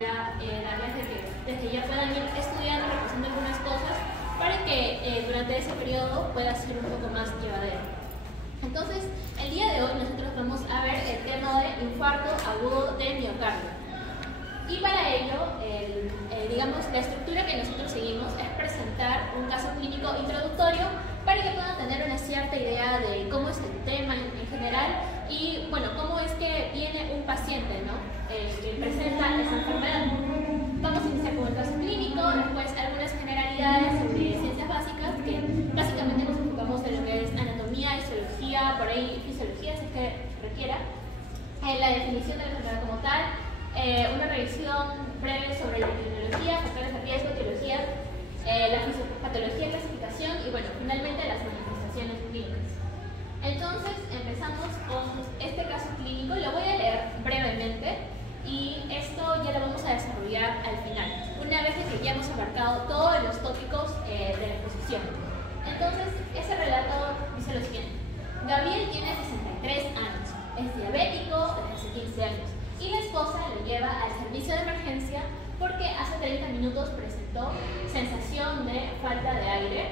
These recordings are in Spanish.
darles desde ya puedan ir estudiando, repasando algunas cosas para que durante ese periodo pueda ser un poco más llevadero. Entonces, el día de hoy nosotros vamos a ver el tema de infarto agudo del miocardio. Y para ello, digamos, la estructura que nosotros seguimos es presentar un caso clínico introductorio para que puedan tener una cierta idea de cómo es el tema en general y, bueno, cómo es que viene un paciente, ¿no? Que presenta esa enfermedad. Vamos a iniciar con el caso clínico, después algunas generalidades de ciencias básicas, que básicamente nos ocupamos de lo que es anatomía, histología, por ahí fisiología, si es que requiera, la definición de la enfermedad como tal, una revisión breve sobre la epidemiología, factores de riesgo, etiología, la fisiopatología, clasificación y, bueno, finalmente las manifestaciones clínicas. Entonces, empezamos con este caso clínico. Lo voy a leer brevemente y esto ya lo vamos a desarrollar al final, una vez que ya hemos abarcado todos los tópicos de la exposición. Entonces, ese relato dice lo siguiente. Gabriel tiene 63 años, es diabético desde hace 15 años y la esposa lo lleva al servicio de emergencia porque hace 30 minutos presentó sensación de falta de aire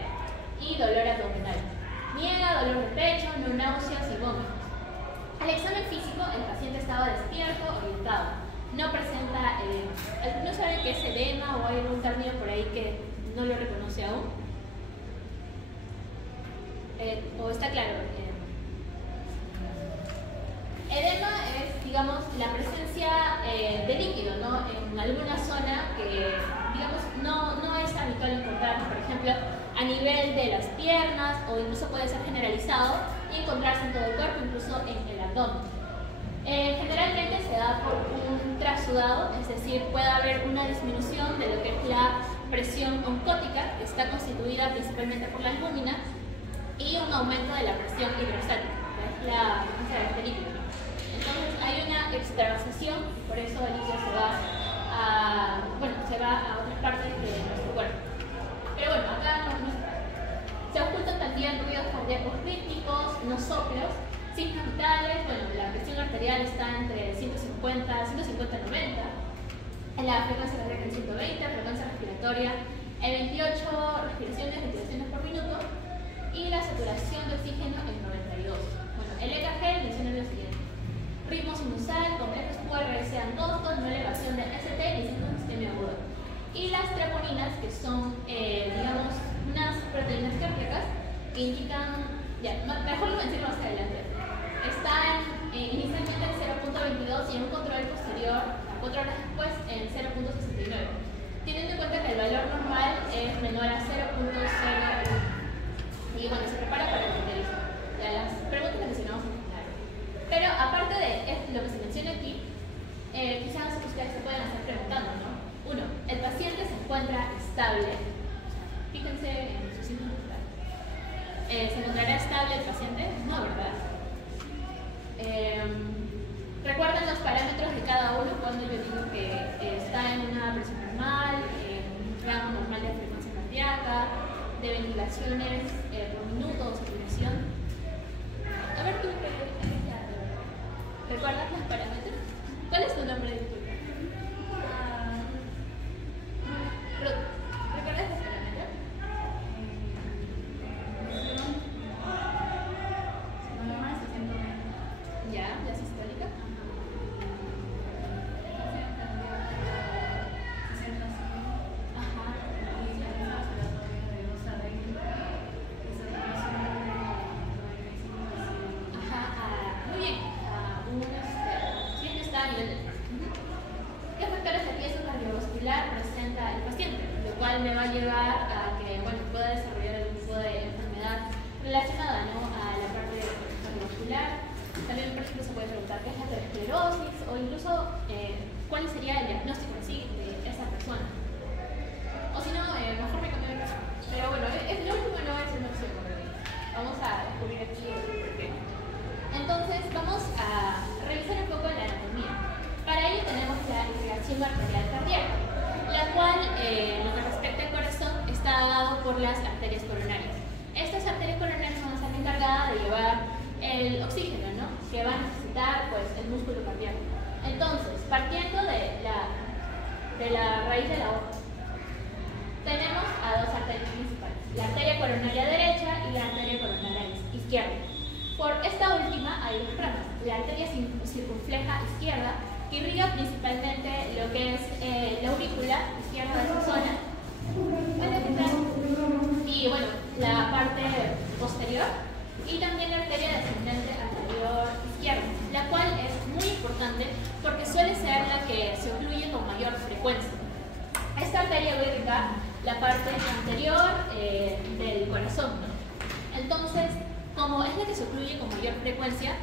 y dolor abdominal. Niega dolor de pecho, no náuseas y vómitos. Al examen físico, el paciente estaba despierto, orientado. No presenta edema. ¿Algunos saben qué es edema o hay algún término por ahí que no lo reconoce aún? ¿O está claro? Edema es, digamos, la presencia de líquido, ¿no? En alguna zona que, digamos, no es habitual encontrar, por ejemplo, a nivel de las piernas o incluso puede ser generalizado y encontrarse en todo el cuerpo, incluso en el abdomen. Generalmente se da por un trasudado, es decir, puede haber una disminución de lo que es la presión oncótica, que está constituida principalmente por la albúmina, y un aumento de la presión hidrostática, que es la presencia de este líquido. Entonces hay una extravasación, por eso el líquido se va a otras partes de nuestro cuerpo. Pero bueno, acá se ocultan también ruidos cardíacos rítmicos, nosoplos, signos vitales. Bueno, la presión arterial está entre 150 a 90, la frecuencia cardíaca en 120, frecuencia respiratoria en 28 ventilaciones por minuto y la saturación de oxígeno en 92. Bueno, el EKG menciona lo siguiente: ritmo sinusal, complejos QRS angosto, no elevación de ST ni síntomas de sistema agudo. Y las treponinas, que son, digamos, unas proteínas cardíacas que indican, mejor lo menciono más adelante, están inicialmente en 0.22 y en un control posterior, a 4 horas después, en 0.69. Teniendo en cuenta que el valor normal es menor a 0.01. Y bueno, se prepara para el senderismo. Ya las preguntas las mencionamos en final. Pero aparte de lo que se menciona aquí, quizás ustedes se pueden hacer preguntando, ¿no? Uno, el paciente se encuentra estable. Fíjense en su signo natural. ¿Se encontrará estable el paciente? No, ¿verdad? ¿Recuerdan los parámetros de cada uno cuando yo digo que está en una presión normal, en un rango normal de frecuencia cardíaca, de ventilaciones por minuto o saturación? A ver, tú, ¿recuerdas los parámetros? ¿Cuál es tu nombre de tu? ¿Recuerdas los parámetros? ¿Ya? ¿La sistólica? Presenta el paciente, lo cual me va a llevar a que, bueno, pueda desarrollar algún tipo de enfermedad relacionada, ¿no?, a la parte cardiovascular. También, por ejemplo, se puede preguntar qué es la aterosclerosis o incluso cuál sería el diagnóstico en sí de esa persona. O si no, mejor me cambio de persona. Pero bueno, lo último no es una opción, ¿verdad? Vamos a descubrir aquí por qué. Entonces, vamos a revisar un poco la anatomía. Para ello tenemos la irrigación arterial cardíaca, la cual, en lo que respecta al corazón, está dado por las arterias coronarias. Estas arterias coronarias van a estar encargadas de llevar el oxígeno, ¿no?, que va a necesitar, pues, el músculo cardíaco. Entonces, partiendo de la de la raíz de la hoja, tenemos a dos arterias principales, la arteria coronaria derecha y la arteria coronaria izquierda. Por esta última hay dos ramas, la arteria circunfleja izquierda, que irriga principalmente lo que es la aurícula izquierda de esa zona. Hola, ¿qué tal? Y bueno, la parte posterior y también la arteria descendente anterior izquierda, la cual es muy importante porque suele ser la que se ocluye con mayor frecuencia. Esta arteria va a irrigar la parte anterior del corazón, ¿no? Entonces, como es la que se ocluye con mayor frecuencia,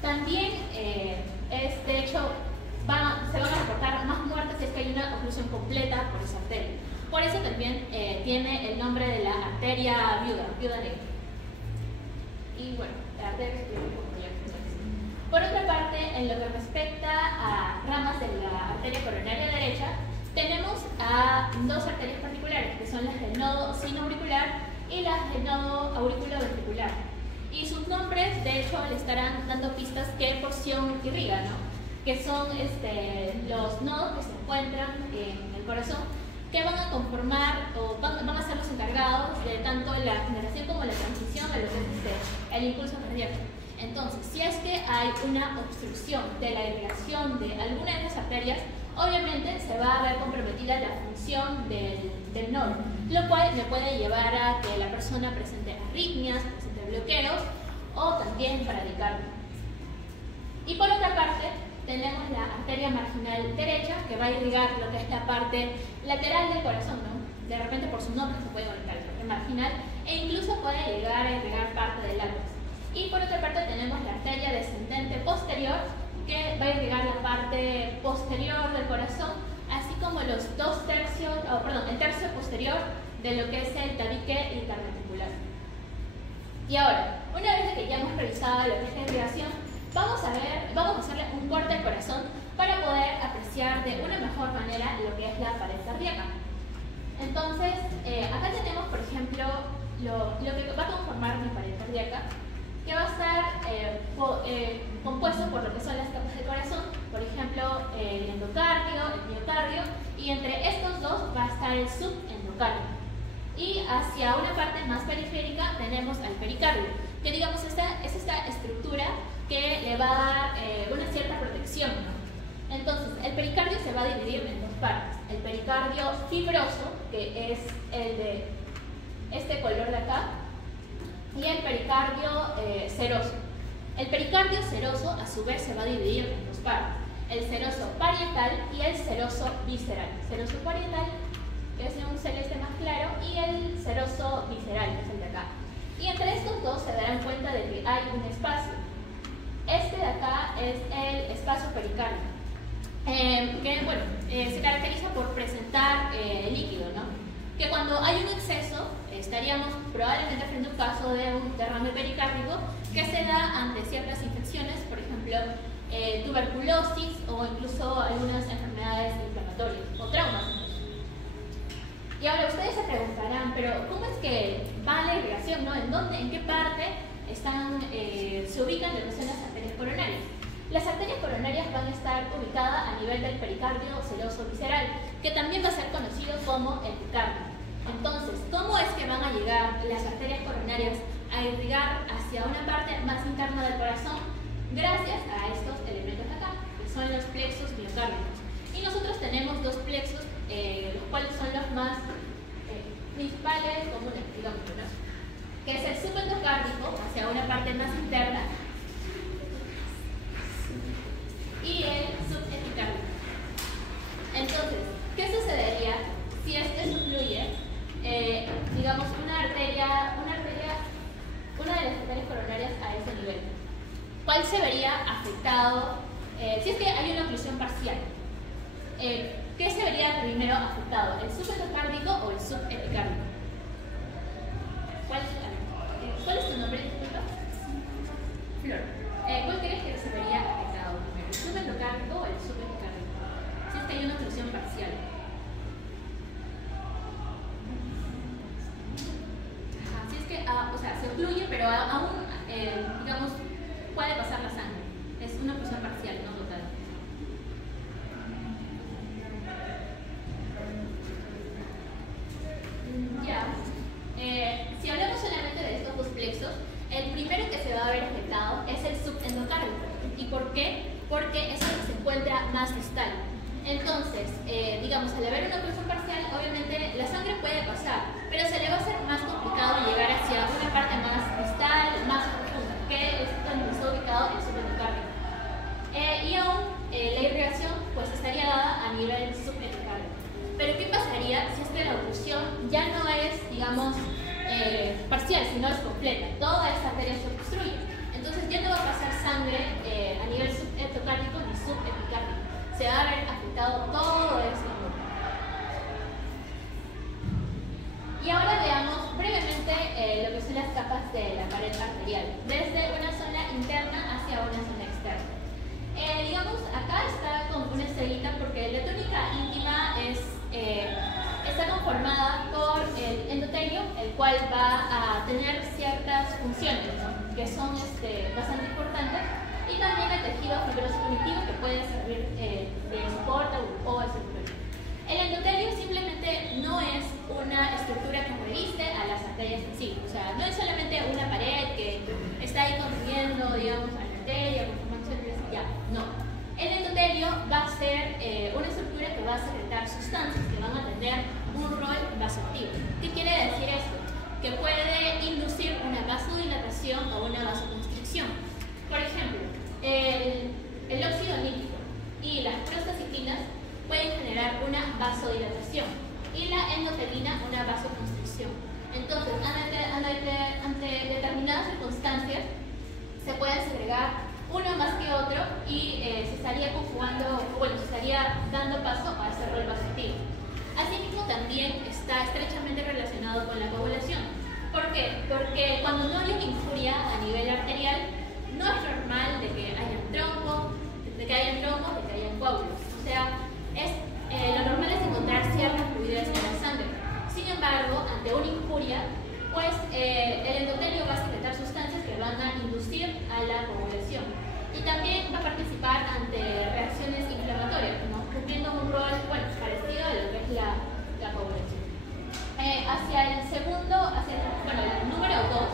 también de hecho se van a reportar más muertes si es que hay una oclusión completa por esa arteria. Por eso también tiene el nombre de la arteria viuda negra. Y bueno, la arteria por otra parte, en lo que respecta a ramas de la arteria coronaria derecha, tenemos a dos arterias particulares, que son las del nodo sinoauricular y las del nodo auriculoventricular. Y sus nombres, de hecho, le estarán dando pistas qué porción irriga, ¿no? Que son los nodos que se encuentran en el corazón, que van a conformar o van a ser los encargados de tanto la generación como la transmisión de lo que es el impulso cardíaco. Entonces, si es que hay una obstrucción de la irrigación de alguna de esas arterias, obviamente se va a ver comprometida la función del nodo, lo cual me puede llevar a que la persona presente arritmias, presente bloqueos o también bradicardia. Y por otra parte, tenemos la arteria marginal derecha, que va a irrigar lo que es la parte lateral del corazón, ¿no? De repente por su nombre se puede conectar la parte marginal e incluso puede llegar a irrigar parte del ápice. Y por otra parte tenemos la arteria descendente posterior, que va a irrigar la parte posterior del corazón, así como los el tercio posterior de lo que es el tabique interventricular. Y ahora, una vez que ya hemos revisado lo que es la irrigación, vamos a hacerle un corte al corazón para poder apreciar de una mejor manera lo que es la pared cardíaca. Entonces, acá tenemos, por ejemplo, lo que va a conformar mi pared cardíaca, que va a estar compuesto por lo que son las capas del corazón, por ejemplo, el endocardio, el miocardio, y entre estos dos va a estar el subendocardio. Y hacia una parte más periférica tenemos al pericardio, que digamos es esta estructura que le va a dar una cierta protección, ¿no? Entonces, el pericardio se va a dividir en dos partes. El pericardio fibroso, que es el de este color de acá, y el pericardio seroso. El pericardio seroso, a su vez, se va a dividir en dos partes. El seroso parietal y el seroso visceral. Seroso parietal, que es un celeste más claro, y el seroso visceral, que es el de acá. Y entre estos dos se darán cuenta de que hay un espacio. Este de acá es el espacio pericardio, que bueno, se caracteriza por presentar líquido, ¿no? Que cuando hay un exceso, estaríamos probablemente frente a un caso de un derrame pericárdico que se da ante ciertas infecciones, por ejemplo, tuberculosis o incluso algunas enfermedades inflamatorias o traumas. Y ahora ustedes se preguntarán, pero ¿cómo es que va la irrigación, ¿no? ¿En qué parte se ubican lo que son las arterias coronarias? Las arterias coronarias van a estar ubicadas a nivel del pericardio seroso visceral, que también va a ser conocido como epicardio. Entonces, ¿cómo es que van a llegar las arterias coronarias a irrigar hacia una parte más interna del corazón? Gracias a estos elementos de acá, que son los plexos miocárdicos. Y nosotros tenemos dos plexos, los cuales son los más principales comunes, digamos, ¿no? Que es el subendocárdico, hacia una parte más interna, y el subepicárdico. Entonces, ¿qué sucedería si este subfluye, digamos, una de las arterias coronarias a ese nivel? ¿Cuál se vería afectado si es que hay una oclusión parcial? ¿Qué se vería primero afectado? ¿El subendocárdico o el subepicárdico? ¿Cuál es tu nombre, disculpa? Flor. ¿Cuál crees que se vería afectado primero? ¿El subendocárdico o el subepicárdico? Si es que hay una oclusión parcial. Si es que, o sea, se ocluye, pero aún, digamos, puede pasar la sangre. Es una oclusión parcial, no total. Entonces, digamos, al haber una oclusión parcial, obviamente la sangre puede pasar, pero se le va a hacer más complicado llegar hacia una parte más distal, más profunda, que es donde está ubicado el subendocardio. Y aún la irrigación pues estaría dada a nivel subendocardio. Pero ¿qué pasaría si es que la oclusión ya no es, digamos, parcial, sino es completa? Toda esta arteria se obstruye. Entonces ya no va a pasar sangre a nivel subendocárdico ni subepicárdico. Se va a haber afectado todo esto. Y ahora veamos brevemente lo que son las capas de la pared arterial, desde una zona interna hacia una zona externa. Digamos, acá está con una estrellita porque la túnica íntima está conformada por el endotelio, el cual va a tener ciertas funciones, ¿no?, que son bastante importantes, y también el tejido fibroso conectivo, que puede servir de soporte o estructura. El endotelio simplemente no es una estructura que reviste a las arterias en sí, o sea, no es solamente una pared que está ahí construyendo, digamos, a la arteria, ya, no. El endotelio va a ser una estructura que va a secretar sustancias que van a tener un rol vasoactivo. ¿Qué quiere decir esto? Que puede inducir una vasodilatación o una vasoconstricción. Por ejemplo, el óxido nítrico y las prostaciclinas pueden generar una vasodilatación y la endotelina una vasoconstricción. Entonces, ante determinadas circunstancias, se puede segregar uno más que otro y se estaría conjugando, bueno, se estaría dando paso a ese rol vasoactivo. Asimismo, también está estrechamente relacionado con la coagulación. ¿Por qué? Porque cuando no hay una injuria a nivel arterial, no es normal de que hayan trombos, de que hayan coágulos. O sea, lo normal es encontrar cierta fluidez en la sangre. Sin embargo, ante una injuria, pues el endotelio va a secretar sustancias que van a inducir a la coagulación. Y también va a participar ante reacciones inflamatorias, ¿no?, cumpliendo un rol, bueno, parecido a lo que es la coagulación. Hacia el número 2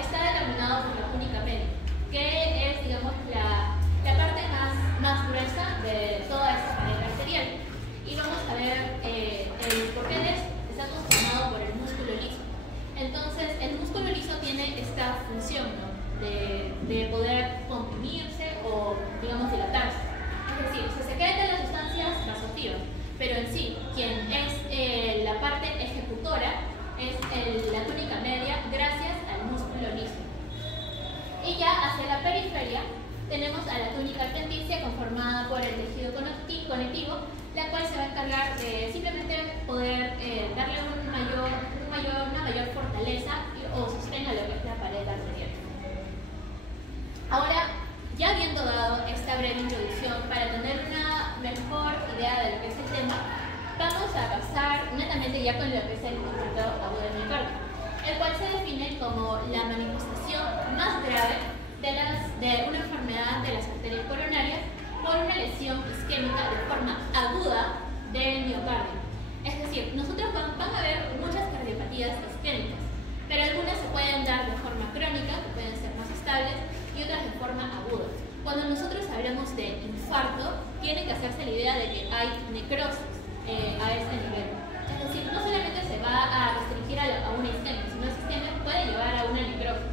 está determinado por la túnica media, que es, digamos, la parte más gruesa de toda esta pared arterial. Y vamos a ver el porqué de esto. Está conformado por el músculo liso. Entonces, el músculo liso tiene esta función, ¿no?, de poder comprimirse o, digamos, dilatarse. Es decir, se secretan las sustancias vasoactivas, pero en sí, quien es la parte ejecutora es la túnica media, gracias al músculo liso. Y ya hacia la periferia tenemos a la túnica adventicia, conformada por el tejido conectivo, la cual se va a encargar de simplemente poder darle una mayor fortaleza o sostén a lo que es la pared arterial. Ahora, ya habiendo dado esta breve introducción para tener una mejor idea de lo que es el tema, vamos a pasar netamente ya con lo que es el infarto agudo del miocardio, el cual se define como la manifestación más grave de una enfermedad de las arterias coronarias por una lesión isquémica de forma aguda del miocardio. Es decir, nosotros van a haber muchas cardiopatías isquémicas, pero algunas se pueden dar de forma crónica, que pueden ser más estables, y otras de forma aguda. Cuando nosotros hablamos de infarto, tiene que hacerse la idea de que hay necrosis a este nivel. Es decir, no solamente se va a restringir a una isquemia, sino que la isquemia puede llevar a una necrosis.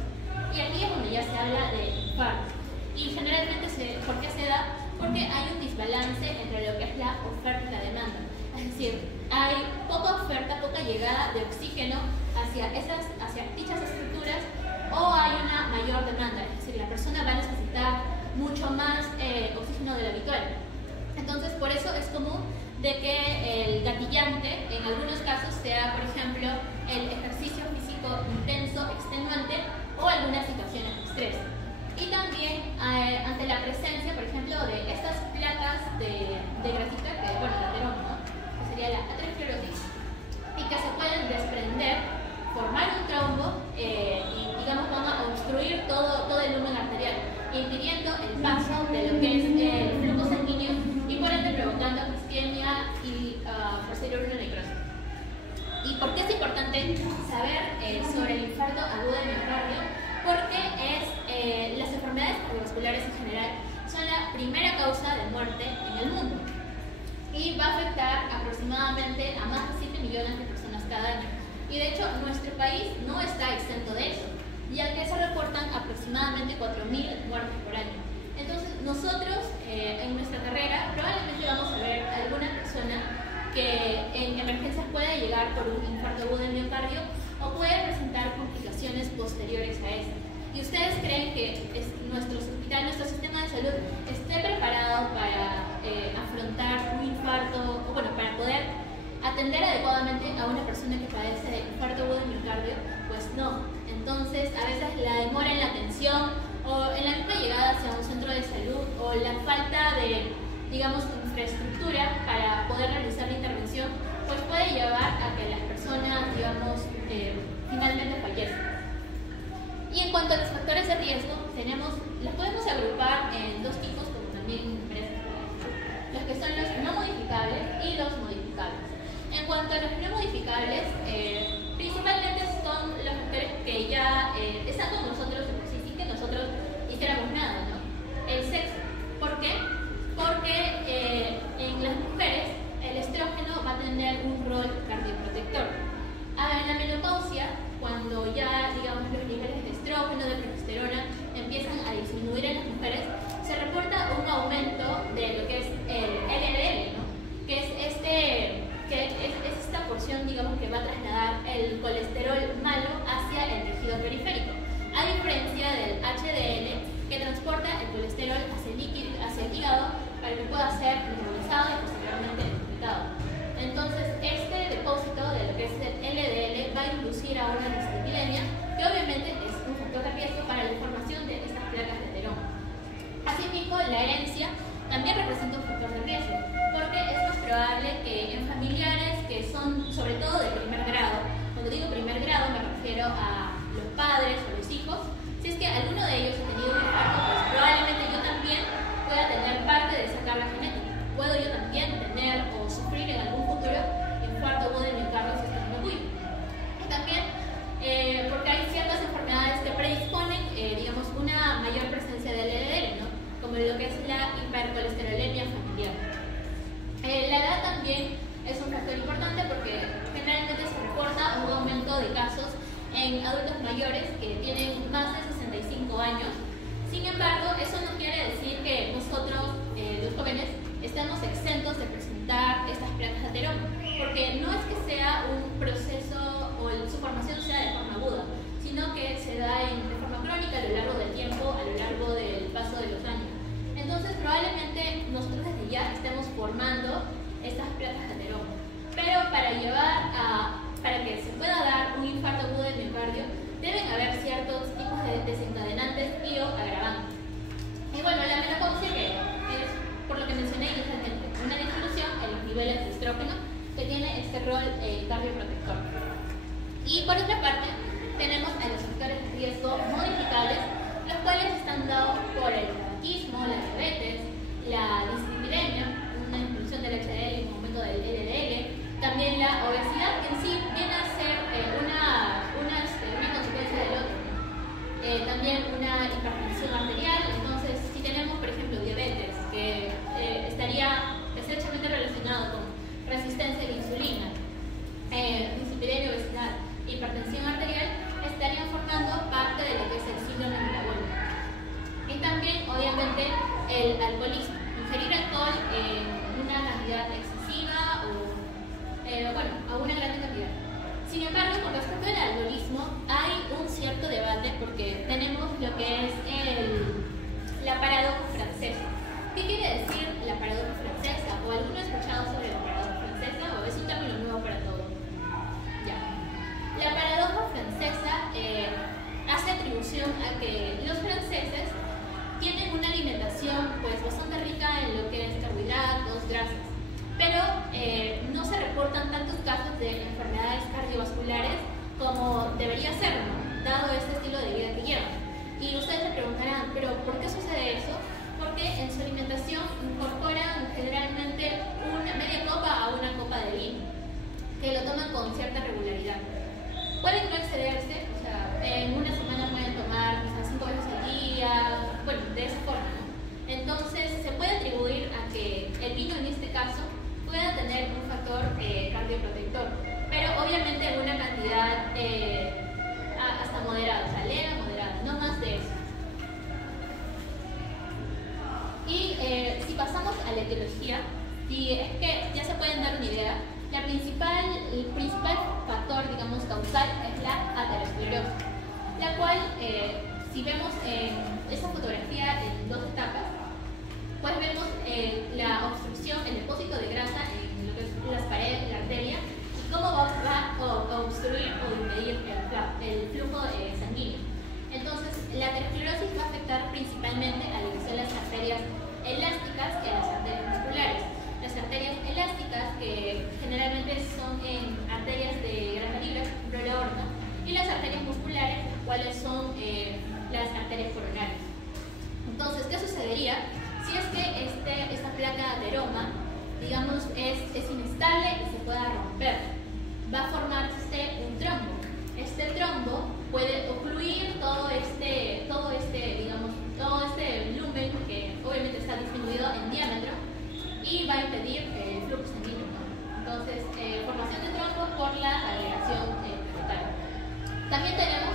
Y aquí es donde ya se habla de infarto. Y generalmente, ¿por qué se da? Porque hay un desbalance entre lo que es la oferta y la demanda. Es decir, hay poca oferta, poca llegada de oxígeno hacia dichas estructuras, o hay una mayor demanda, es decir, la persona va a necesitar mucho más oxígeno de lo habitual. Entonces, por eso es común de que el gatillante, en algunos casos, sea, por ejemplo, el ejercicio físico intenso, extenuante, o algunas situaciones de estrés. Y también ante la presencia, por ejemplo, de estas placas de grasita, que, bueno, la ateroma, ¿no?, que sería la aterosclerosis, y que se pueden desprender, formar un trombo y, digamos, van a obstruir todo el lumen arterial, impidiendo el paso de lo que es el flujo sanguíneo y, por ende, provocando isquemia y posterior una necrosis. ¿Y por qué es importante saber sobre el infarto agudo del miocardio? Porque las enfermedades cardiovasculares en general son la primera causa de muerte en el mundo. y va a afectar aproximadamente a más de 7 millones de personas cada año. Y de hecho, nuestro país no está exento de eso, ya que se reportan aproximadamente 4.000 muertes por año. Entonces, nosotros en nuestra carrera probablemente vamos a ver a alguna persona que en emergencias puede llegar por un infarto agudo del miocardio o puede presentar complicaciones posteriores a esto. ¿Y ustedes creen que nuestro hospital, nuestro sistema de salud esté preparado para afrontar un infarto, o bueno, para poder atender adecuadamente a una persona que padece de infarto agudo del miocardio? Pues no. Entonces, a veces la demora en la atención o en la misma llegada hacia un centro de salud o la falta de, digamos, infraestructura para poder realizar la intervención, pues puede llevar a que las personas, digamos, finalmente fallecen. Y en cuanto a los factores de riesgo, los podemos agrupar en dos tipos, como también merece los que son los no modificables y los modificables. En cuanto a los no modificables, principalmente son los factores que ya están con nosotros de por sí, sin que nosotros hiciéramos nada, ¿no? El sexo. ¿Por qué? Porque en las mujeres el estrógeno va a tener un rol cardioprotector. En la menopausia, cuando ya, digamos, los niveles de estrógeno, de progesterona empiezan a disminuir en las mujeres, se reporta un aumento de lo que es el LDL, ¿no? Que es esta porción, digamos, que va a trasladar el colesterol malo hacia el tejido periférico, a diferencia del HDL, que transporta el colesterol hacia el hígado para que pueda ser metabolizado y posteriormente excretado. Entonces, este depósito de lo que es el LDL va a inducir a una dislipidemia, que obviamente es un factor de riesgo para la formación de estas placas de ateroma. Asimismo, la herencia también representa un factor de riesgo, porque es más probable que en familiares que son sobre todo de primer grado, cuando digo primer grado me refiero a los padres o los hijos, si es que alguno de ellos ha tenido un infarto, pues probablemente yo también pueda tener parte de esa carga genética. Puedo yo también tener o sufrir en algún futuro infarto agudo de miocardio si es que no me cuido. Y también porque hay ciertas enfermedades que predisponen, digamos, una mayor presencia de LDL, ¿no? Como lo que es la hipercolesterolemia familiar. La edad también es un factor importante porque generalmente se reporta un aumento de casos en adultos mayores que tienen más de 65 años. Sin embargo, eso no quiere decir que nosotros, los jóvenes, estemos exentos de presentar estas placas de ateroma, porque no es que sea un proceso o su formación sea de forma aguda, sino que se da de forma crónica a lo largo del tiempo, a lo largo del paso de los años. Entonces, probablemente nosotros desde ya estemos formando estas placas de ateroma, pero para que se pueda dar un infarto agudo del miocardio, deben haber ciertos tipos de desencadenantes y o agravantes. Y bueno, la menopausia, que es, por lo que mencioné inicialmente, una disminución en los niveles de estrógeno que tiene este rol cardioprotector. Y por otra parte, tenemos a los factores de riesgo modificables, los cuales están dados por el tabaquismo, la diabetes, la dislipidemia, una disminución del HDL y un aumento del LDL, también la obesidad, que en sí viene a ser una consecuencia del otro, ¿no? También una hipertensión arterial. Entonces, si tenemos, por ejemplo, diabetes, que estaría estrechamente relacionado con resistencia a la insulina, dislipidemia, obesidad, hipertensión arterial, estarían formando parte de lo que es el síndrome metabólico. Y también, obviamente, el alcoholismo. Ingerir alcohol en una cantidad excesiva o, bueno, a una gran cantidad. Sin embargo, con respecto al alcoholismo, hay un cierto debate porque tenemos lo que es la paradoja francesa. ¿Qué quiere decir la paradoja francesa? ¿O alguno ha escuchado sobre la paradoja francesa? ¿O es un término nuevo para todos? Ya. La paradoja francesa hace atribución a que los franceses tienen una alimentación pues bastante rica en lo que es carbohidratos, grasas, pero no se reportan tantos casos de enfermedades cardiovasculares como debería ser, ¿no? Dado este estilo de vida que llevan. Y ustedes se preguntarán, ¿pero por qué sucede eso? Porque en su alimentación incorporan generalmente una media copa a una copa de vino, que lo toman con cierta regularidad. Pueden no excederse, o sea, en una semana pueden tomar quizás 5 veces al día, bueno, de esa forma, ¿no? Entonces se puede atribuir a que el vino en este caso hasta moderada, o sea, leve a moderada, no más de eso. Y si pasamos a la etiología, si es que ya se pueden dar una idea, el principal factor, digamos, causal es la aterosclerosis, la cual, si vemos en esa fotografía en dos etapas, pues vemos la obstrucción, el depósito de grasa en lo que es las paredes de la arteria y cómo va a obstruir o impedir el flujo sanguíneo. Entonces, la aterosclerosis va a afectar principalmente a lo que son las arterias elásticas y a las arterias musculares. Las arterias elásticas, que generalmente son en arterias de gran calibre, por ejemplo la aorta, y las arterias musculares, cuáles son las arterias coronarias. Entonces, ¿qué sucedería si es que esta placa de ateroma, digamos, es inestable y se pueda romper? Va a formarse un trombo. Este trombo puede ocluir todo este lumen, que obviamente está disminuido en diámetro, y va a impedir el flujo sanguíneo, ¿no? Entonces, formación de trombo por la agregación plaquetaria. También tenemos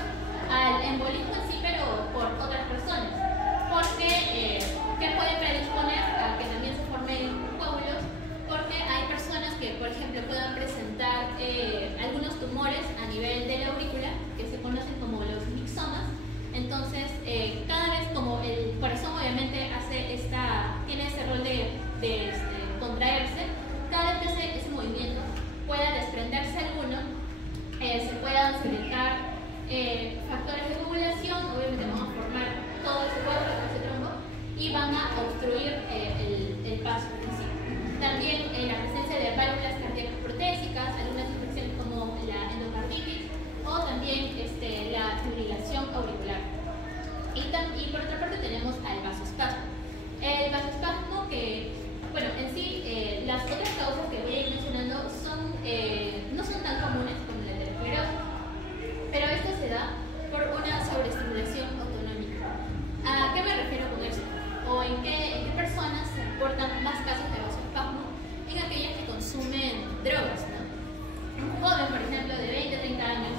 al embolismo en sí, pero por otras razones, porque ¿qué puede predisponer a que también se formen coágulos? Porque hay personas que, por ejemplo, puedan presentar algunos tumores a nivel de la aurícula, que se conocen como los mixomas. Entonces, cada vez como el corazón obviamente tiene ese rol de contraerse, cada vez que hace ese movimiento pueda desprenderse alguno, se puedan secretar factores de coagulación, obviamente van a formar todo ese cuadro, ese trombo, y van a obstruir el paso en sí. También la presencia de válvulas cardíacas protésicas, algunas infecciones como la endocarditis o también la fibrilación auricular. Y por otra parte tenemos al vasoespasmo. El vasoespasmo que, bueno, en sí las otras causas que voy a ir mencionando no son tan comunes como la aterosclerosis, pero esto se da por una sobreestimulación autonómica. ¿A qué me refiero con eso? ¿O en qué personas se reportan más casos de vasoespasmo? En aquellas que consumen drogas, ¿no? Un joven, por ejemplo, de 20 30 años,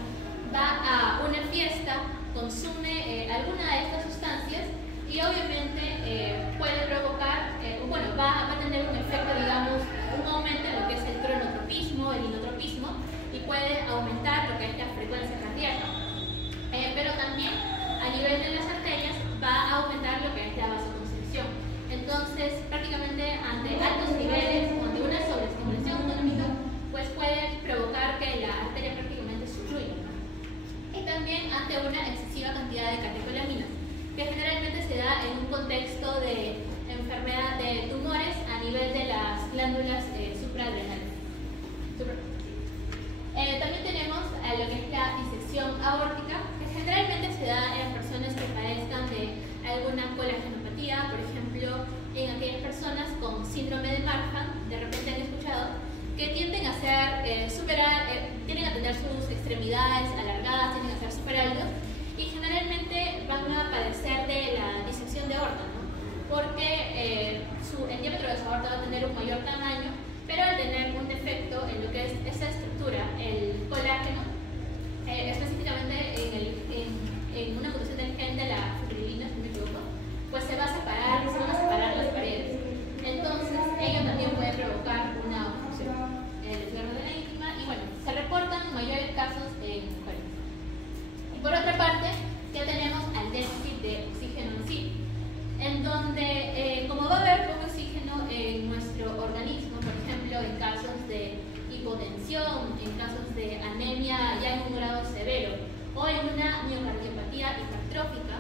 va a una fiesta, consume alguna de estas sustancias y obviamente puede provocar, va a tener un efecto, digamos, un aumento en lo que es el cronotropismo, el inotropismo, y puede aumentar lo que es la frecuencia cardíaca. Pero también a nivel de las arterias va a aumentar lo que es la vasoconstricción. Entonces, prácticamente ante altos niveles o ante una sobreestimulación autonómica, pues puede provocar que la arteria prácticamente se obstruya. Y también ante una excesiva cantidad de catecolaminas, que generalmente se da en un contexto de enfermedad de tumores a nivel de las glándulas suprarrenales. También tenemos lo que es la disección aórtica, que generalmente se da en personas que padezcan de alguna colagenopatía, por ejemplo, en aquellas personas con síndrome de Marfan, de repente han escuchado, que tienden a tienden a tener sus extremidades alargadas, tienden a ser súper altos, y generalmente van a padecer de la disección de aorta, ¿no? Porque el diámetro de su aorta va a tener un mayor tamaño, pero al tener un defecto en lo que es esa estructura, el colágeno, específicamente en una mutación del gen de la fibrilina, si no me equivoco, pues se van a separar las paredes. Entonces, ello también puede provocar una obstrucción del floro de la íntima y bueno, se reportan mayores casos en mujeres. Y por otra parte, ya tenemos al déficit de oxígeno en sí, en donde como va a haber poco oxígeno en nuestro organismo, por ejemplo, en casos de hipotensión, en casos de anemia ya en un grado severo o en una miocardiopatía hipertrófica,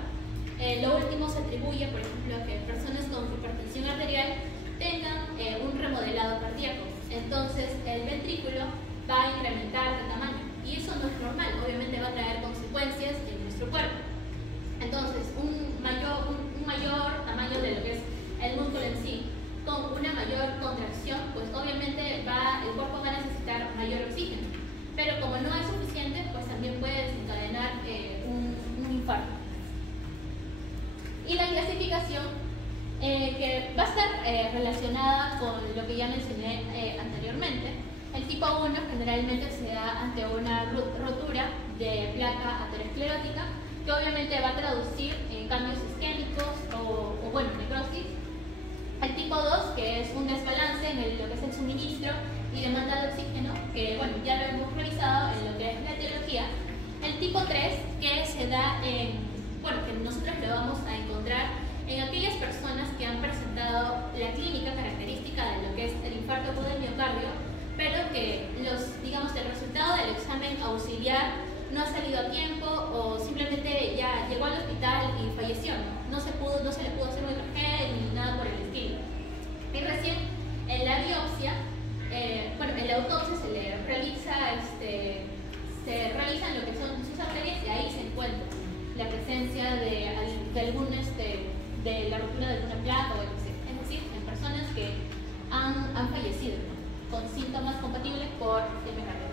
lo último se atribuye, por ejemplo, a que personas con hipertensión arterial tengan un remodelado cardíaco. Entonces, el ventrículo va a incrementar de tamaño y eso no es normal, obviamente va a traer consecuencias en nuestro cuerpo. Entonces, un mayor tamaño de lo que es el músculo en sí, con una mayor contracción, pues obviamente el cuerpo va a necesitar mayor oxígeno. Pero como no es suficiente, pues también puede desencadenar un infarto. Y la clasificación, que va a estar relacionada con lo que ya mencioné anteriormente. El tipo 1 generalmente se da ante una rotura de placa aterosclerótica, que obviamente va a traducir en cambios isquémicos o bueno, necrosis. El tipo 2, que es un desbalance en lo que es el suministro y demanda de oxígeno, que bueno, ya lo hemos revisado en lo que es la etiología. El tipo 3, que se da bueno, que nosotros lo vamos a encontrar en aquellas personas que han presentado la clínica característica de lo que es el infarto agudo del miocardio, pero que digamos, el resultado del examen auxiliar no ha salido a tiempo o simplemente ya llegó al hospital y falleció, no se le pudo hacer un EKG ni nada por el estilo. Y recién en la biopsia, bueno, en la autopsia se le realiza, se realizan lo que son sus arterias y ahí se encuentra la presencia de la ruptura de alguna placa o etc. Es decir, en personas que han fallecido, ¿no?, con síntomas compatibles por el miocardio.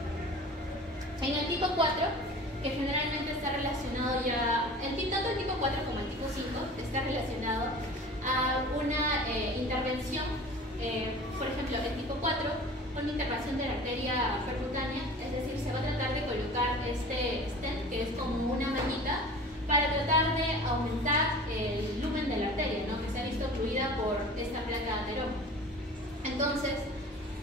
En el tipo 4, que generalmente está relacionado tanto el tipo 4 como el tipo 5 está relacionado a una intervención, por ejemplo, el tipo 4, una intervención de la arteria percutánea, es decir, se va a tratar de colocar este stent, que es como una mallita, para tratar de aumentar el lumen de la arteria, ¿no?, que se ha visto ocluida por esta placa aterógena. Entonces,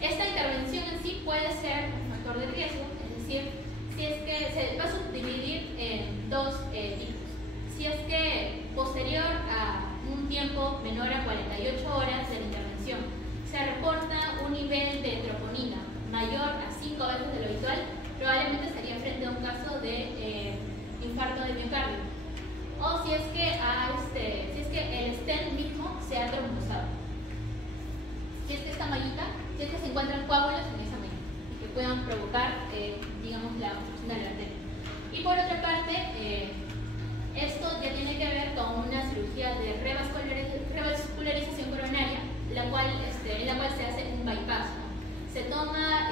esta intervención en sí puede ser un factor de riesgo, es decir, si es que se va a subdividir en dos tipos. Si es que posterior a un tiempo menor a 48 horas de la intervención se reporta un nivel de troponina mayor a 5 veces de lo habitual, probablemente estaría frente a un caso de infarto de miocardio. O si es que el stent mismo se ha trombosado. Si es que esta mallita, si es que se encuentran coágulos en esa malla y que puedan provocar, digamos, la obstrucción de la arteria. Y por otra parte, esto ya tiene que ver con una cirugía de revascularización coronaria, en la cual se hace un bypass, ¿no? Se toma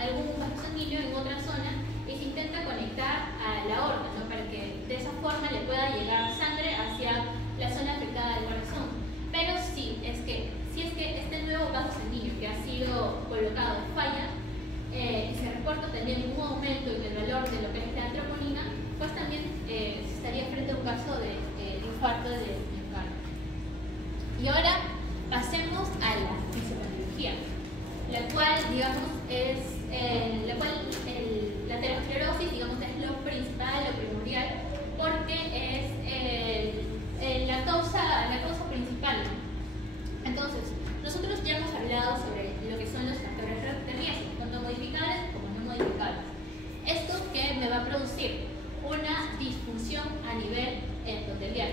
algún vaso sanguíneo en otra zona y se intenta conectar a la aorta, ¿no?, para que de esa forma le pueda llegar sangre hacia la zona afectada del corazón. Pero si es que este nuevo vaso sanguíneo que ha sido colocado falla y se reporta también un aumento en el valor de lo que es la troponina, pues también se estaría frente a un caso de infarto de miocardio. Y ahora pasemos a la fisiopatología, la cual, digamos, la aterosclerosis, digamos, es lo principal, lo primordial, porque es la causa principal. Entonces, nosotros ya hemos hablado sobre lo que son los factores de riesgo, tanto modificables como no modificables. Esto que me va a producir una disfunción a nivel endotelial.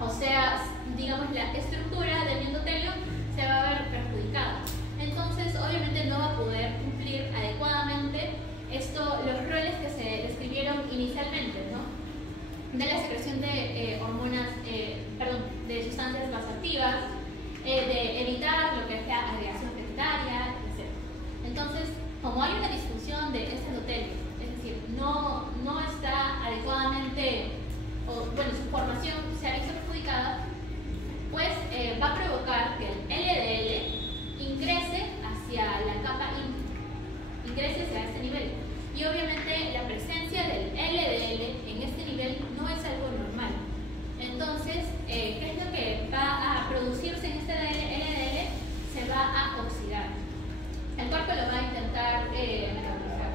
O sea, digamos, la estructura del endotelio se va a ver perjudicada. Entonces, obviamente no va a poder cumplir adecuadamente los roles que se describieron inicialmente, ¿no?, de la secreción de de sustancias vasoactivas, de evitar lo que es la agregación ferritaria, etc. Entonces, como hay una disfunción de este endotelio, es decir, no está adecuadamente, su formación se ha visto perjudicada, pues va a provocar que el LDL ingrese hacia la capa íntima, ingrese hacia este nivel. Y obviamente la presencia del LDL en este nivel no es algo normal. Entonces, ¿qué es lo que va a producirse en este LDL? Se va a oxidar. El cuerpo lo va a intentar metabolizar,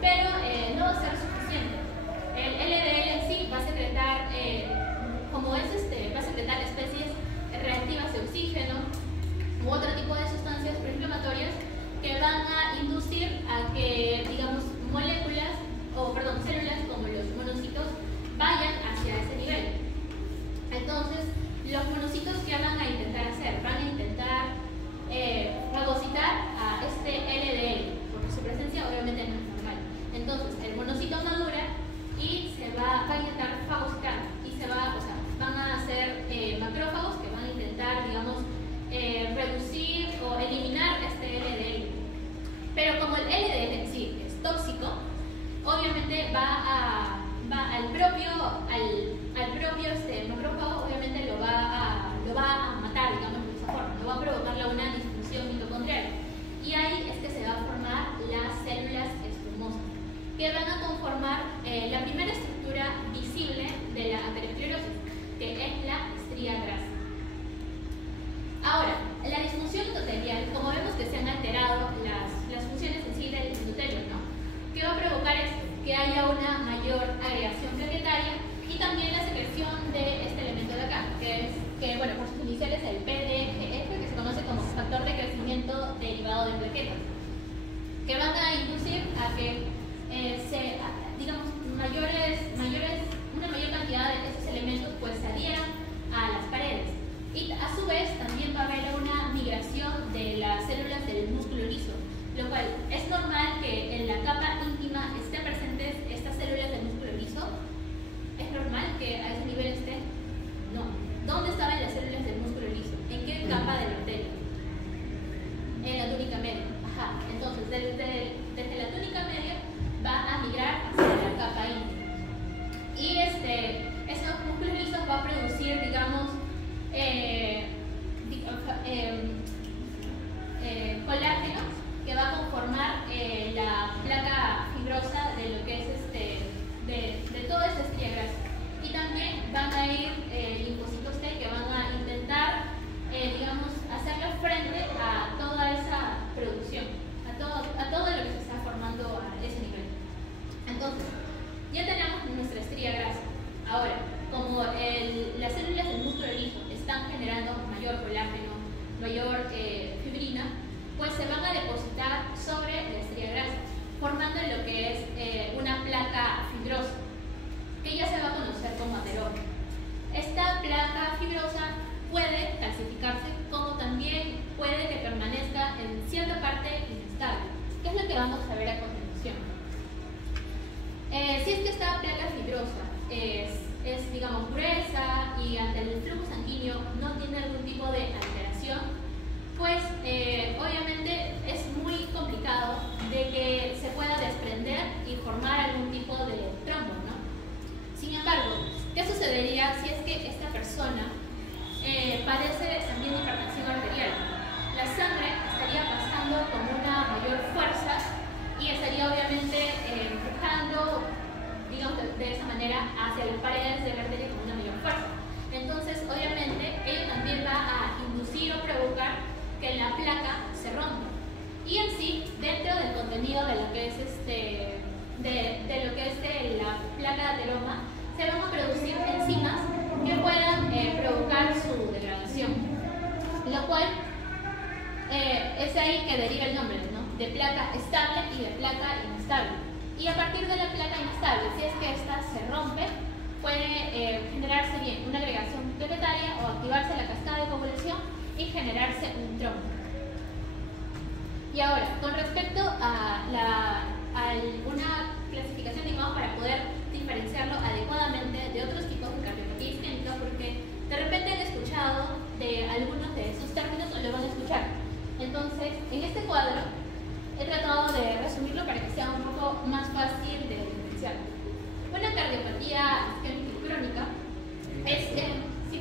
pero no va a ser suficiente. El LDL en sí va a secretar, va a secretar especies reactivas de oxígeno u otro tipo de sustancias proinflamatorias que van a inducir a que, digamos, células como los monocitos vayan hacia ese nivel. Entonces, los monocitos, ¿qué van a intentar hacer? Van a intentar fagocitar a este LDL, porque su presencia obviamente no es normal. Entonces, el monocito madura y se va a intentar fagocitar y van a ser macrófagos que van a intentar, digamos, reducir o eliminar este LDL. Pero como el LDL en sí es tóxico, obviamente al propio macrófago, obviamente lo va a matar, digamos, de esa forma, lo va a provocarle una disfunción mitocondrial. Y ahí es que se va a formar las que van a conformar la primera estructura visible de la aterosclerosis, que es la estría grasa. Ahora, la disfunción endotelial, como vemos que se han alterado las funciones en sí del endotelio, ¿no? ¿Qué va a provocar esto? Que haya una mayor agregación plaquetaria y también la secreción de este elemento de acá, que bueno, por sus iniciales el PDGF, que se conoce como factor de crecimiento derivado de plaquetas, que van a inducir a que digamos, una mayor cantidad de esos elementos pues se adhieran a las paredes. Y a su vez también va a haber una migración de las células del músculo liso, lo cual es normal que en la capa íntima estén presentes estas células del músculo liso. ¿Es normal que a ese nivel estén? No. ¿Dónde estaban las células del músculo liso? ¿En qué capa del arterio? En la túnica media. Ajá. Entonces, desde la túnica media va a migrar hacia la capa íntima. Y esos músculos lisos va a producir, digamos, colágeno que va a conformar la placa fibrosa de lo que es de toda esta estría grasa. Y también van a ir linfocitos T que van a intentar, digamos, hacerle frente a toda esa producción, a todo lo que se está formando a ese nivel. Entonces, ya tenemos nuestra estría grasa. Ahora, como las células del músculo liso están generando mayor colágeno, mayor fibrina, pues se van a depositar sobre la estría grasa, formando lo que es una placa fibrosa, que ya se va a conocer como ateroma. Esta placa fibrosa puede calcificarse, como también puede que permanezca en cierta parte inestable, que es lo que vamos a ver a continuación. Si es que esta placa fibrosa es, digamos, gruesa y ante el flujo sanguíneo no tiene algún tipo de alteración, pues obviamente es muy complicado de que se pueda desprender y formar algún tipo de trombo, ¿no? Sin embargo, ¿qué sucedería si es que esta persona padece también de hipertensión arterial? La sangre estaría pasando con una mayor fuerza y estaría obviamente empujando, digamos, de esa manera hacia las paredes de la arteria con una mayor fuerza. Entonces, obviamente, ello también va a inducir o provocar que la placa se rompa. Y en sí, dentro del contenido de lo que es de lo que es la placa de ateroma, se van a producir enzimas que puedan provocar su degradación, lo cual es ahí que deriva el nombre, ¿no? De placa estable y de placa inestable. Y a partir de la placa inestable, si es que esta se rompe, puede generarse bien una agregación plaquetaria o activarse la cascada de coagulación y generarse un trombo. Y ahora, con respecto a una clasificación, digamos, para poder diferenciarlo adecuadamente de otros tipos de cardiopatía isquémica, porque de repente han escuchado de algunos de esos términos o lo van a escuchar. Entonces, en este cuadro he tratado de resumirlo para que sea un poco más fácil de diferenciar. Una cardiopatía isquémica crónica es sí.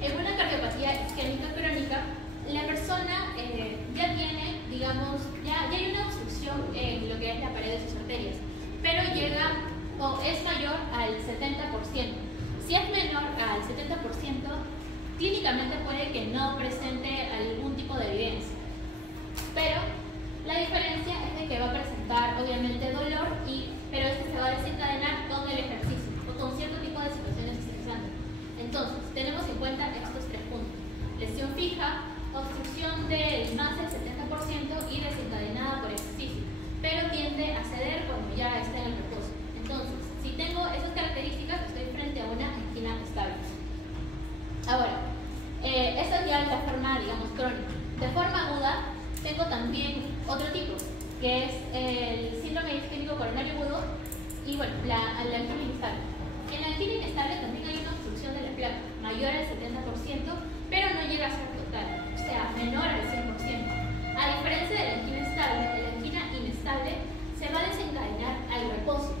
En una cardiopatía isquémica crónica, la persona ya tiene, digamos, ya hay una obstrucción en lo que es la pared de sus arterias, pero llega o es mayor al 70%. Si es menor al 70%, clínicamente puede que no presente algún tipo de evidencia. Pero la diferencia es de que va a presentar obviamente dolor, pero este se va a desencadenar con el ejercicio o con cierto tipo de situaciones estresantes. Entonces, tenemos en cuenta estos tres puntos: lesión fija, obstrucción de más del 70% y desencadenada por ejercicio, pero tiende a ceder cuando ya está en el reposo. Entonces, si tengo esas características, estoy frente a una angina estable. Ahora, esta ya es la forma, digamos, crónica. De forma aguda, tengo también otro tipo, que es el síndrome isquémico coronario agudo y, bueno, la angina inestable. En la angina inestable también hay una obstrucción de la placa, mayor al 70%, pero no llega a ser total, o sea, menor al 100%. A diferencia de la angina estable, la angina inestable se va a desencadenar al reposo,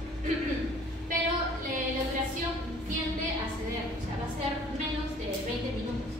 pero la duración tiende a ceder, o sea, va a ser menos de 20 minutos.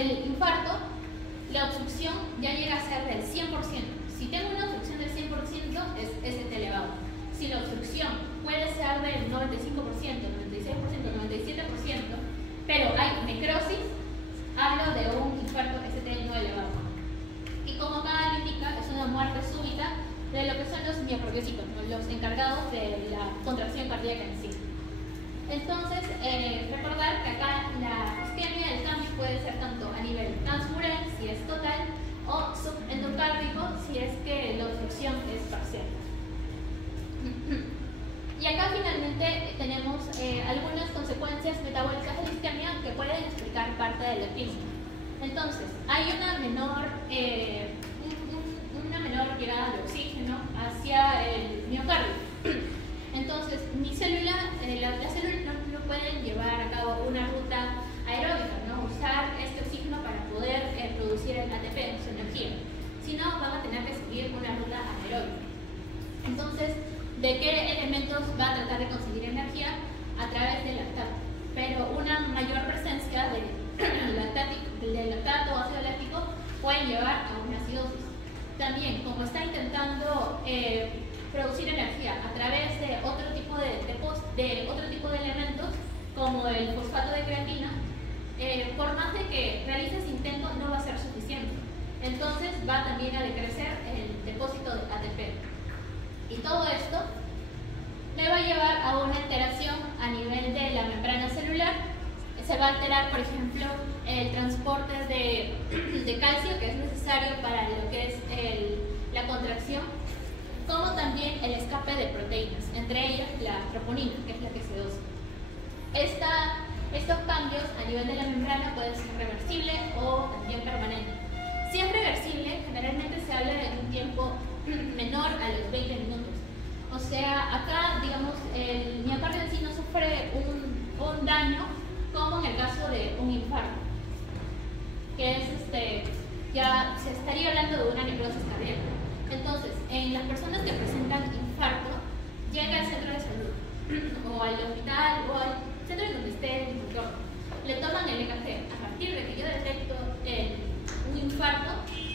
el infarto, la obstrucción ya llega a ser del 100%. Si tengo una obstrucción del 100% es ST elevado. Si la obstrucción puede ser del 95%, 96%, 97%, pero hay necrosis, hablo de un infarto ST no elevado. Y como acá lo indica, es una muerte súbita de lo que son los miocardiocitos, ¿no? Los encargados de la contracción cardíaca en sí. Entonces, recordar que acá la isquemia, el cambio puede ser tanto a nivel transmural, si es total, o subendocárdico, si es que la obstrucción es parcial. Y acá finalmente tenemos algunas consecuencias metabólicas de la isquemia que pueden explicar parte de la clínica. Entonces, hay una menor llegada de oxígeno hacia el miocardio. Entonces, mi célula, las células no pueden llevar a cabo una ruta aeróbica, ¿no? Usar este oxígeno para poder producir el ATP, su energía. Si no, van a tener que seguir una ruta anaeróbica. Entonces, ¿de qué elementos va a tratar de conseguir energía? A través del lactato. Pero una mayor presencia de lactato o ácido láctico pueden llevar a una acidosis. También, como está intentando producir energía a través de otro tipo de elementos, como el fosfato de creatina, por más de que realice ese intento, no va a ser suficiente. Entonces va también a decrecer el depósito de ATP. Y todo esto me va a llevar a una alteración a nivel de la membrana celular. Se va a alterar, por ejemplo, el transporte de calcio, que es necesario para lo que es la contracción, como también el escape de proteínas, entre ellas la troponina, que es la que se dosa. Estos cambios a nivel de la membrana pueden ser reversibles o también permanentes. Si es reversible, generalmente se habla de un tiempo menor a los 20 minutos. O sea, acá, digamos, el miocardio en sí no sufre un daño como en el caso de un infarto, que es ya se estaría hablando de una necrosis cardíaca. Entonces, en las personas que presentan infarto, llega al centro de salud o al hospital o al centro en donde esté el doctor, le toman el EKG. A partir de que yo detecto un infarto,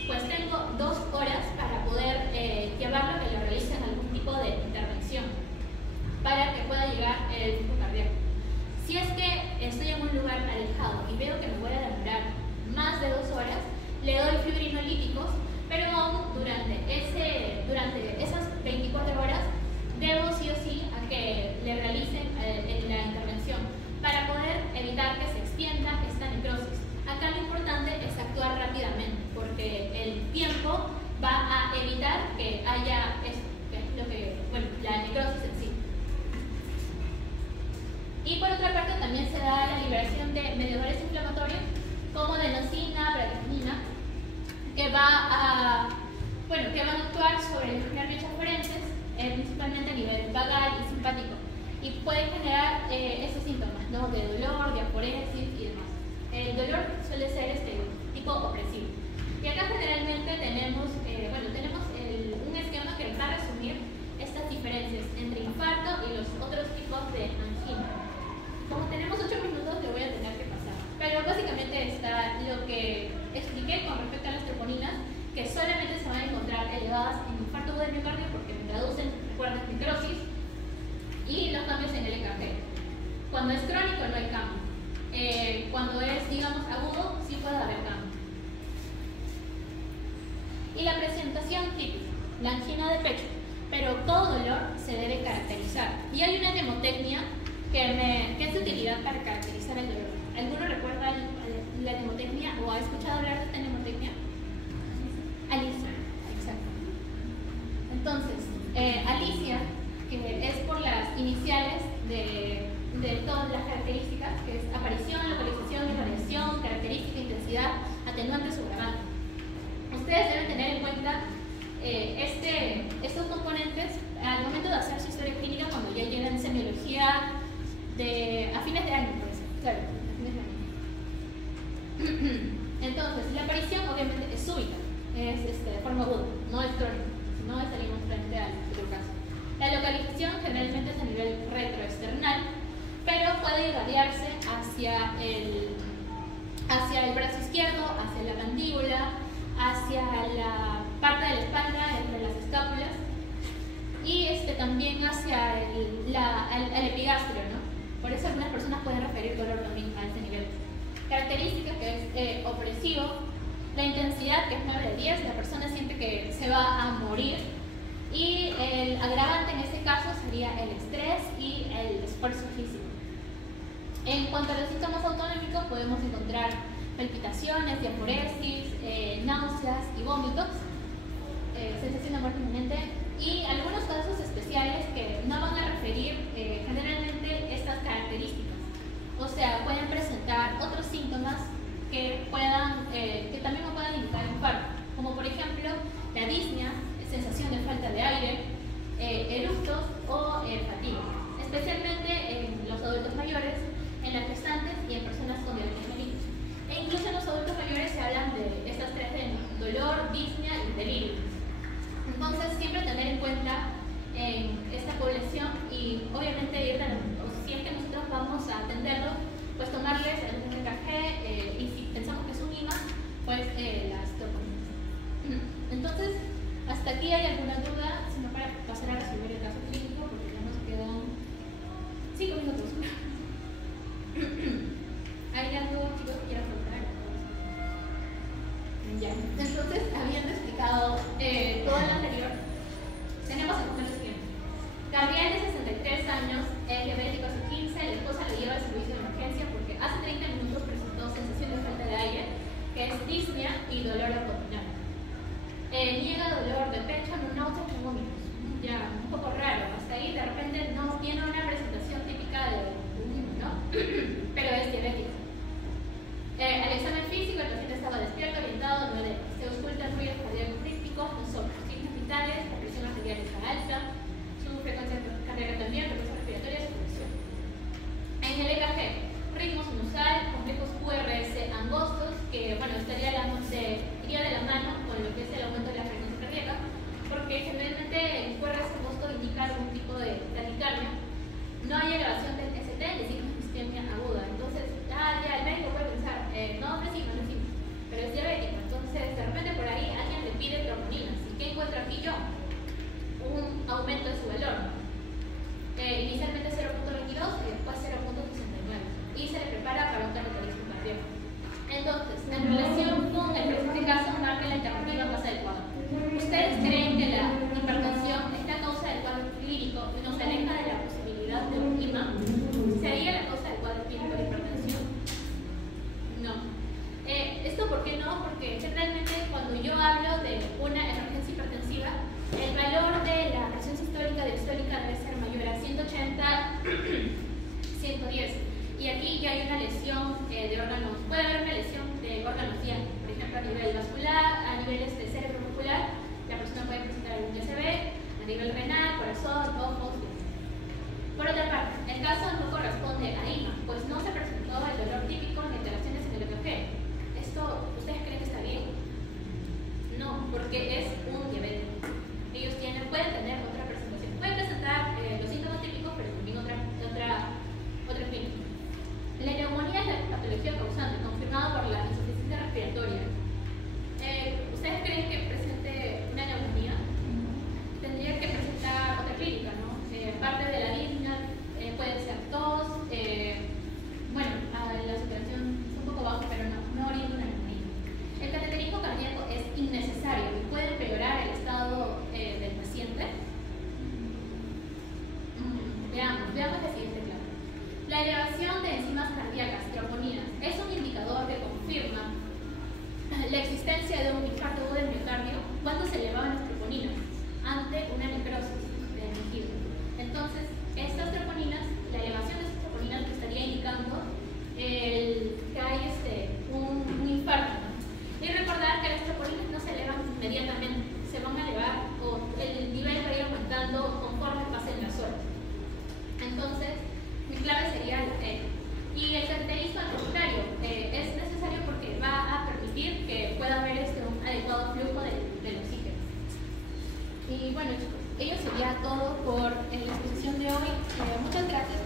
pues tengo 2 horas para poder llevarlo a que le realicen algún tipo de intervención para que pueda llegar el flujo cardíaco. Si es que estoy en un lugar alejado y veo que me voy a demorar más de 2 horas, le doy fibrinolíticos, pero aún durante esas 24 horas debo sí o sí a que le realicen la intervención para poder evitar que se extienda esta necrosis. Acá lo importante es actuar rápidamente, porque el tiempo va a evitar que haya la necrosis en sí. Y por otra parte también se da la liberación de mediadores inflamatorios como adenosina, bradykinin, que van a actuar sobre los nervios aferentes, principalmente a nivel vagal y simpático, y pueden generar esos síntomas, ¿no? De dolor, de aporesis y demás. El dolor suele ser tipo opresivo. Y acá generalmente tenemos un esquema que va a resumir estas diferencias entre infarto y los otros tipos de angina. Como tenemos 8 minutos, le voy a tener que pasar. Pero básicamente está lo que expliqué con respecto a las troponinas, que solamente se van a encontrar elevadas en infarto agudo de miocardio porque me traducen, recuerden, necrosis, y los cambios en el EKG. Cuando es crónico no hay cambio. Cuando es, digamos, agudo, sí puede haber cambio. Y la presentación típica, la angina de pecho, pero todo dolor se debe caracterizar. Y hay una mnemotecnia que es de utilidad para caracterizar el dolor. ¿Alguno recuerda la mnemotecnia o ha escuchado hablar de esta mnemotecnia? Alicia, exacto. Entonces, Alicia, que es por las iniciales de todas las características, que es aparición, localización, irradiación, característica, intensidad, atenuante, subagravante. Ustedes deben tener en cuenta estos componentes al momento de hacer su historia clínica cuando ya llegan semiología a fines de año, por eso. Claro, a fines de año. Entonces, la aparición obviamente es súbita, es de forma aguda, no es crónica, no salimos frente al otro caso. La localización generalmente es a nivel retroexternal, pero puede irradiarse hacia el brazo izquierdo, también hacia el epigastrio, ¿no? Por eso algunas personas pueden referir dolor también a este nivel. Características que es opresivo, la intensidad que es 9 de 10, la persona siente que se va a morir, y el agravante en este caso sería el estrés y el esfuerzo físico. En cuanto a los síntomas autonómicos, podemos encontrar palpitaciones, diaforesis, náuseas y vómitos, sensación de muerte inminente, y algunos casos especiales que no van a referir generalmente estas características. O sea, pueden presentar otros síntomas que también puedan indicar infarto, como por ejemplo la disnea, sensación de falta de aire, eructos o fatiga, especialmente en los adultos mayores, en las gestantes y en personas con diabetes mellitus. E incluso en los adultos mayores se hablan de estas tres D: dolor, disnea y delirio. Entonces, siempre tener en cuenta esta población y obviamente si es que nosotros vamos a atenderlo, pues tomarles el EKG y si pensamos que es un IMA, pues las troponinas. Entonces, hasta aquí hay alguna duda, sino para pasar a resolver el caso clínico, porque ya nos quedan 5 minutos. ¿Hay algo, chicos, que quieran preguntar? Ya. Entonces, habiendo explicado todo lo anterior, tenemos en cuenta lo siguiente. Gabriel, de 63 años, es diabético hace 15, la esposa lo lleva al servicio de emergencia porque hace 30 minutos presentó sensación de falta de aire, que es disnea y dolor abdominal. Niega dolor de pecho, náuseas y vómitos. Ya, un poco raro. Hasta ahí de repente no tiene una presentación típica de un niño, ¿no? Pero es diabético. Al examen físico, el paciente estaba despierto, orientado, no alerta. Se ausculta ruidos cardíacos críticos, nosotros, signos vitales, la presión arterial está alta, su frecuencia cardíaca también, frecuencia respiratoria, su presión. En el EKG, ritmo sinusal, complejos QRS angostos, que bueno, iría de la mano con lo que es el aumento de la frecuencia cardíaca, porque generalmente el QRS angosto indica algún tipo de taquicardia. No hay elevación del ST, de signos de distimia aguda. Entonces, ya el médico puede pensar, no es signo, pero es diabético. Entonces, de repente por ahí alguien le pide troponinas. ¿Y qué encuentro aquí yo? Un aumento de su valor. Inicialmente 0.22 y después 0.69. Y se le prepara para un catabolismo cardíaco. Entonces, en relación con el presente caso, marca la alternativa más adecuada. ¿Ustedes creen que la hipertensión es la causa del cuadro clínico y nos aleja de la posibilidad de un IMA? ¿Sería la causa del cuadro clínico de hipertensión? No. ¿Esto por qué no? Porque generalmente cuando yo hablo de una emergencia hipertensiva, el valor de la presión sistólica diastólica debe ser mayor a 180, 110. Y aquí ya hay una lesión de órganos, puede haber una lesión de órganos ya, por ejemplo a nivel vascular, a niveles de cerebrovascular, la persona puede presentar algún DCB, a nivel renal, corazón, ojos. Por otra parte, el caso no corresponde a IMA, pues no se presentó el dolor típico ni alteraciones en el EKG. ¿Esto ustedes creen que está bien? No, porque es un diabético. Ellos pueden tener otra presentación. Pueden presentar los síntomas típicos, pero también otra clínica. La neumonía es la patología causante, confirmada por la insuficiencia respiratoria. ¿Ustedes creen que presente una neumonía? Tendría que presentar otra clínica, ¿no? Parte de la disnea, puede ser tos, bueno, la saturación es un poco baja, pero no orienta una neumonía. El cateterismo cardíaco es innecesario y puede empeorar el estado del paciente. Veamos la siguiente clave. La elevación de enzimas cardíacas, troponinas, es un indicador que confirma la existencia de un infarto agudo del miocardio cuando se elevaban las troponinas ante una necrosis del tejido. Entonces, estas troponinas, la elevación de estas troponinas estaría indicando que hay un infarto, ¿no? Y recordar que las troponinas no se elevan inmediatamente, se van a elevar o el nivel va a ir aumentando conforme pasen las horas. Entonces, mi clave sería la E. Y el cateterismo al contrario, es necesario porque va a permitir que pueda haber un adecuado flujo del oxígeno. Y bueno, chicos, ello sería todo por la exposición de hoy. Muchas gracias.